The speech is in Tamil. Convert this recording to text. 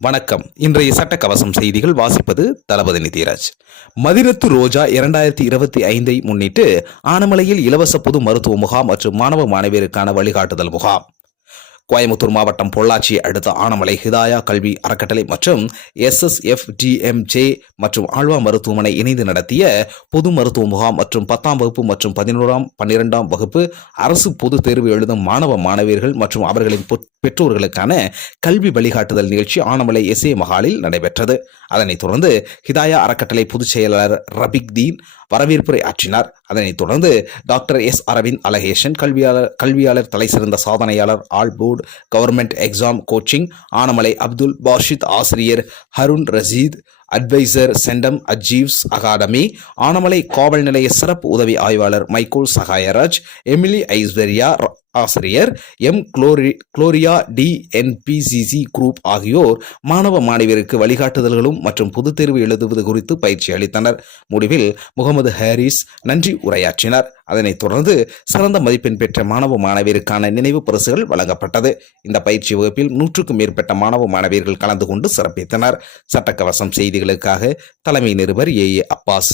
வணக்கம். இன்றைய சட்டக்கவசம் செய்திகள் வாசிப்பது தளபதி நிதிராஜ். மதிரத்து ரோஜா இரண்டாயிரத்தி இருபத்தி ஐந்தை முன்னிட்டு ஆனமலையில் இலவச பொது மருத்துவ முகாம் மற்றும் மாணவ மாணவியருக்கான வழிகாட்டுதல் முகாம். கோயம்புத்தூர் மாவட்டம் பொள்ளாச்சி அடுத்த ஆனமலை ஹிதாயா கல்வி அறக்கட்டளை மற்றும் எஸ்எஸ்எஃப்டிஎம்ஜே மற்றும் ஆழ்வா மருத்துவமனை இணைந்து நடத்திய பொது மருத்துவ முகாம் மற்றும் பத்தாம் வகுப்பு மற்றும் பதினோராம் பன்னிரெண்டாம் வகுப்பு அரசு பொது தேர்வு எழுதும் மாணவ மாணவியர்கள் மற்றும் அவர்களின் பெற்றோர்களுக்கான கல்வி வழிகாட்டுதல் நிகழ்ச்சி ஆனமலை எஸ்ஏ மஹாலில் நடைபெற்றது. அதனைத் தொடர்ந்து ஹிதாயா அறக்கட்டளை பொதுச் செயலாளர் ரபிக் தீன் வரவேற்புரை ஆற்றினார். அதனைத் தொடர்ந்து டாக்டர் எஸ் அரவிந்த் அலகேஷன் கல்வியாளர் கல்வியாளர் தலைசிறந்த சாதனையாளர் all board government exam coaching Anamalai Abdul Bashith ஆசிரியர் Harun Rasheed advisor centum அஜீவ்ஸ் academy Anamalai காவல் நிலைய சிறப்பு உதவி ஆய்வாளர் மைக்கோல் சகாயராஜ் எமிலி ஐஸ்வர்யா ஆசிரியர் M Glory Gloria T NBCC group ஆகியோர் மாணவ மாணவியருக்கு வழிகாட்டுதல்களும் மற்றும் பொதுத் தேர்வு எழுதுவது குறித்து பயிற்சி அளித்தனர். முடிவில் முகமது ஹாரிஸ் நன்றி உரையாற்றினார். அதனைத் தொடர்ந்து சிறந்த மதிப்பெண் பெற்ற மாணவ மாணவியருக்கான நினைவு பரிசுகள் வழங்கப்பட்டது. இந்த பயிற்சி வகுப்பில் நூற்றுக்கும் மேற்பட்ட மாணவ மாணவியர்கள் கலந்து கொண்டு சிறப்பித்தனர். சட்டக்கவசம் செய்தி செய்திகளுக்காக தலைமை நிருபர் ஏ ஏ அப்பாஸ்.